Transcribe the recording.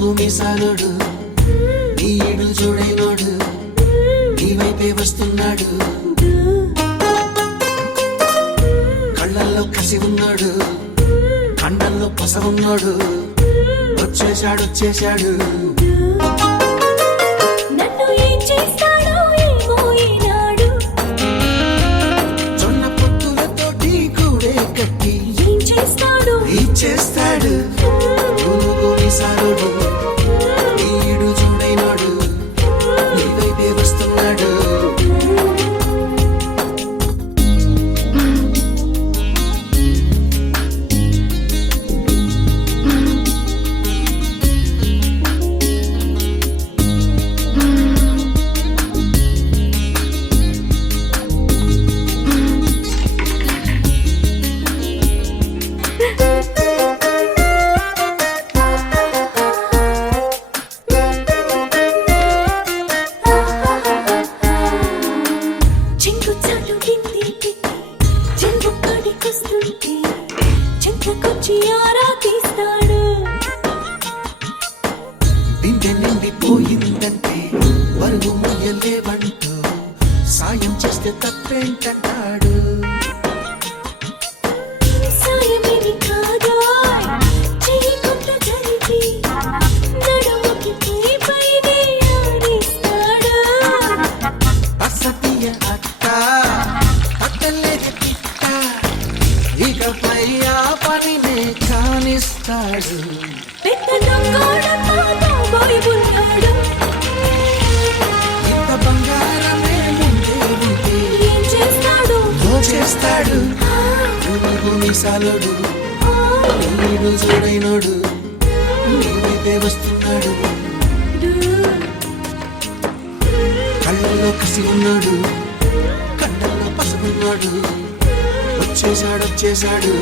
గునుగు మీసాలోడు ఈడు చూడైనోడు నీ వైపే వస్తున్నాడు కళ్ళల్లో కసి ఉన్నాడు కండల్లో పస ఉన్నాడు వచ్చేశాడు వచ్చేశాడు జొన్న పొత్తులతోటి కూడే కట్టి చేస్తాడు గునుగు మీసాలోడు ఈడు చూడైనోడు నీ వైపే వస్తున్నాడు బిందె నిండిపోయిందంటే వరుగు ముయ్యలేవంటూ సాయం చేస్తే తప్పేంటన్నాడు అసతీయ అక్క అత్తలేక తిట్ట ఇకపై ఆ పనినే కానిస్తాడు ఇంత బంగారమే ముందే ఉంటే దోచేస్తాడు గునుగు మీసాలోడు ఈడు చూడైనోడు నీ వైపే వస్తున్నాడు కళ్ళల్లో కసి ఉన్నాడు కండల్లో పసుపున్నాడు వచ్చేశాడు వచ్చేశాడు